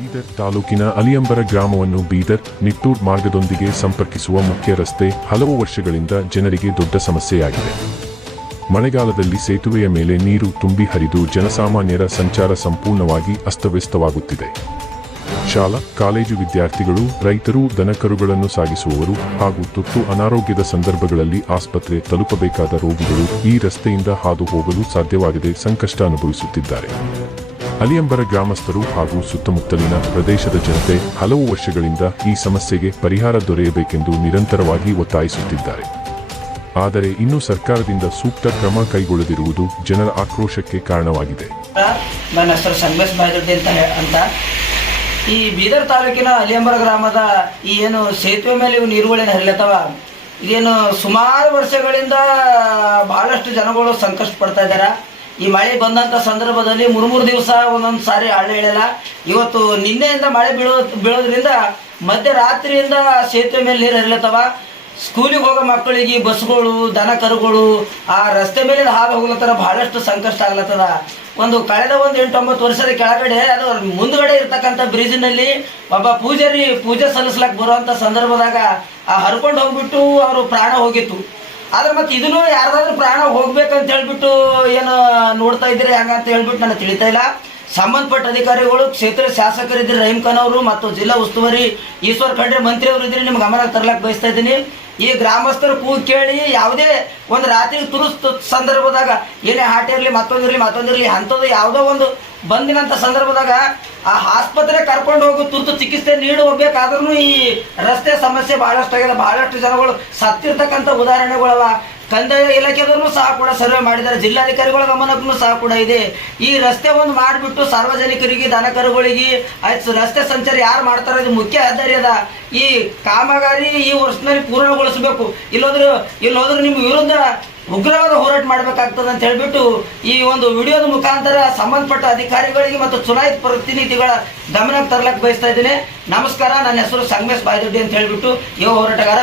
ಬೀದರ್ ತಾಲೂಕಿನ ಅಲಿಯಂಬರ ಗ್ರಾಮವನ್ನು ಬೀದರ್, ನಿಟ್ಟೂರ್ ಮಾರ್ಗದೊಂದಿಗೆ ಸಂಪರ್ಕಿಸುವ ಮುಖ್ಯ ರಸ್ತೆ ಹಲವು ವರ್ಷಗಳಿಂದ ಜನರಿಗೆ ದೊಡ್ಡ ಸಮಸ್ಯೆಯಾಗಿದೆ. ಮಳೆಗಾಲದಲ್ಲಿ ಸೇತುವೆಯ ಮೇಲೆ ನೀರು ತುಂಬಿ ಹರಿದು ಜನಸಾಮಾನ್ಯರ ಸಂಚಾರ ಸಂಪೂರ್ಣವಾಗಿ ಅಸ್ತವ್ಯಸ್ತವಾಗುತ್ತಿದೆ. ಶಾಲಾ, ಕಾಲೇಜು ವಿದ್ಯಾರ್ಥಿಗಳು, ರೈತರು, ದನಕರುಗಳನ್ನು ಸಾಗಿಸುವವರು ಹಾಗೂ ತುರ್ತು ಅನಾರೋಗ್ಯದ ಸಂದರ್ಭಗಳಲ್ಲಿ ಆಸ್ಪತ್ರೆ ತಲುಪಬೇಕಾದ ರೋಗಿಗಳು ಈ ರಸ್ತೆಯಿಂದ ಹಾದು ಹೋಗಲು ಸಾಧ್ಯವಾಗದೆ ಸಂಕಷ್ಟ ಅನುಭವಿಸುತ್ತಿದ್ದಾರೆ. ಅಲಿಯಂಬರ ಗ್ರಾಮಸ್ಥರು ಹಾಗೂ ಸುತ್ತಮುತ್ತಲಿನ ಪ್ರದೇಶದ ಜನತೆ ಹಲವು ವರ್ಷಗಳಿಂದ ಈ ಸಮಸ್ಯೆಗೆ ಪರಿಹಾರ ದೊರೆಯಬೇಕೆಂದು ನಿರಂತರವಾಗಿ ಒತ್ತಾಯಿಸುತ್ತಿದ್ದಾರೆ. ಆದರೆ ಇನ್ನು ಸರ್ಕಾರದಿಂದ ಸೂಕ್ತ ಕ್ರಮ ಕೈಗೊಳ್ಳದಿರುವುದು ಜನರ ಆಕ್ರೋಶಕ್ಕೆ ಕಾರಣವಾಗಿದೆ. ನನ್ನ ಹೆಸರು ಸಂಗಮೇಶ್ ಬಾಯ್ದೊಡ್ಡಿ ಅಂತ ಅಂತ. ಈ ಬೀದರ್ ತಾಲೂಕಿನ ಅಲಿಯಂಬರ ಗ್ರಾಮದ ಈ ಏನು ಸೇತುವೆ ಮೇಲೆ ಇವು ನೀರುಗಳಿನ ಹರಿಲತ್ತವ? ಇದೇನು ಸುಮಾರು ವರ್ಷಗಳಿಂದ ಬಹಳಷ್ಟು ಜನಗಳು ಸಂಕಷ್ಟ ಪಡ್ತಾ ಇದ್ದಾರೆ ಈ ಮಳೆ ಬಂದಂಥ ಸಂದರ್ಭದಲ್ಲಿ ಮೂರು ಮೂರು ದಿವಸ ಒಂದೊಂದು ಸಾರಿ ಹಳ್ಳ ಹೇಳಲ್ಲ ಇವತ್ತು ನಿನ್ನೆಯಿಂದ ಮಳೆ ಬೀಳೋ, ಬೀಳೋದ್ರಿಂದ ಮಧ್ಯರಾತ್ರಿಯಿಂದ ಸೇತುವೆ ಮೇಲೆ ನೀರು ಹರಿಲತ್ತವ. ಸ್ಕೂಲಿಗೆ ಹೋಗೋ ಮಕ್ಕಳಿಗೆ ಬಸ್ಗಳು, ದನ ಕರುಗಳು, ಆ ರಸ್ತೆ ಮೇಲೆ ಹಾದು ಹೋಗ್ಲತ್ತರ, ಬಹಳಷ್ಟು ಸಂಕಷ್ಟ ಆಗ್ಲತ್ತದ. ಒಂದು ಕಳೆದ ಒಂದು ಎಂಟೊಂಬತ್ತು ವರ್ಷದ ಕೆಳಗಡೆ ಅದು ಮುಂದ್ಗಡೆ ಇರ್ತಕ್ಕಂಥ ಬ್ರಿಡ್ಜ್ನಲ್ಲಿ ಒಬ್ಬ ಪೂಜಾರಿ ಪೂಜೆ ಸಲ್ಲಿಸ್ಲಕ್ ಬರುವಂಥ ಸಂದರ್ಭದಾಗ ಆ ಹರ್ಕೊಂಡು ಹೋಗ್ಬಿಟ್ಟು ಅವರು ಪ್ರಾಣ ಹೋಗಿತ್ತು. ಆದ್ರೆ ಮತ್ತೆ ಇದನ್ನು ಯಾರ್ದಾದ್ರೂ ಪ್ರಾಣ ಹೋಗ್ಬೇಕಂತ ಹೇಳ್ಬಿಟ್ಟು ಏನು ನೋಡ್ತಾ ಇದ್ದೀರಿ ಹಂಗಂತ ಹೇಳ್ಬಿಟ್ಟು ನನಗೆ ತಿಳಿತಾ ಇಲ್ಲ. ಸಂಬಂಧಪಟ್ಟ ಅಧಿಕಾರಿಗಳು, ಕ್ಷೇತ್ರ ಶಾಸಕರಿದ್ರೆ ರಹೀಂ ಖಾನ್ ಅವರು ಮತ್ತು ಜಿಲ್ಲಾ ಉಸ್ತುವಾರಿ ಈಶ್ವರ್ ಖಂಡ್ರೆ ಮಂತ್ರಿ ಅವರು ಇದ್ರಿ ನಿಮ್ಗೆ ಗಮನ ತರ್ಲಾಕ್ ಬಯಸ್ತಾ ಇದ್ದೀನಿ. ಈ ಗ್ರಾಮಸ್ಥರು ಕೂ ಕೇಳಿ ಯಾವುದೇ ಒಂದು ರಾತ್ರಿ ತುರುಸ್ತು ಸಂದರ್ಭದಾಗ, ಏನೇ ಹಾಟೆ ಇರಲಿ ಮತ್ತೊಂದಿರಲಿ ಮತ್ತೊಂದಿರಲಿ ಅಂಥದ್ದು ಯಾವುದೋ ಒಂದು ಬಂದಿನಂಥ ಸಂದರ್ಭದಾಗ ಆ ಆಸ್ಪತ್ರೆ ಕರ್ಕೊಂಡು ಹೋಗು ತುರ್ತು ಚಿಕಿತ್ಸೆ ನೀಡಿ ಹೋಗ್ಬೇಕಾದ್ರೂ ಈ ರಸ್ತೆ ಸಮಸ್ಯೆ ಬಹಳಷ್ಟು ಆಗಿದೆ ಬಹಳಷ್ಟು ಜನಗಳು ಸತ್ತಿರ್ತಕ್ಕಂಥ ಉದಾಹರಣೆಗಳವ. ಕಂದಾಯ ಇಲಾಖೆದವರು ಸಹ ಕೂಡ ಸರ್ವೆ ಮಾಡಿದ್ದಾರೆ. ಜಿಲ್ಲಾಧಿಕಾರಿಗಳ ಗಮನಕ್ಕೂ ಸಹ ಕೂಡ ಇದೆ. ಈ ರಸ್ತೆ ಒಂದು ಮಾಡಿಬಿಟ್ಟು ಸಾರ್ವಜನಿಕರಿಗೆ ದನಕರುಗಳಿಗೆ ಆಯ್ತು ರಸ್ತೆ ಸಂಚಾರ ಯಾರು ಮಾಡ್ತಾರೋ ಇದು ಮುಖ್ಯ ಹೆದ್ದಾರಿ ಅದ. ಈ ಕಾಮಗಾರಿ ಈ ವರ್ಷದಲ್ಲಿ ಪೂರ್ಣಗೊಳಿಸಬೇಕು. ಇಲ್ಲೋದ್ರೆ ಇಲ್ಲೋದ್ರೆ ನಿಮ್ಮ ವಿರುದ್ಧ ಉಗ್ರವಾದ ಹೋರಾಟ ಮಾಡಬೇಕಾಗ್ತದೆ ಅಂತ ಹೇಳ್ಬಿಟ್ಟು ಈ ಒಂದು ವಿಡಿಯೋದ ಮುಖಾಂತರ ಸಂಬಂಧಪಟ್ಟ ಅಧಿಕಾರಿಗಳಿಗೆ ಮತ್ತು ಚುನಾಯಿತ ಪ್ರತಿನಿಧಿಗಳ ಗಮನಕ್ಕೆ ತರಲಕ್ಕೆ ಬಯಸ್ತಾ ಇದ್ದೀನಿ. ನಮಸ್ಕಾರ. ನನ್ನ ಹೆಸರು ಸಂಗಮೇಶ್ ಬಾಯ್ದುಡ್ಡಿ ಅಂತ ಹೇಳ್ಬಿಟ್ಟು ಯುವ ಹೋರಾಟಗಾರ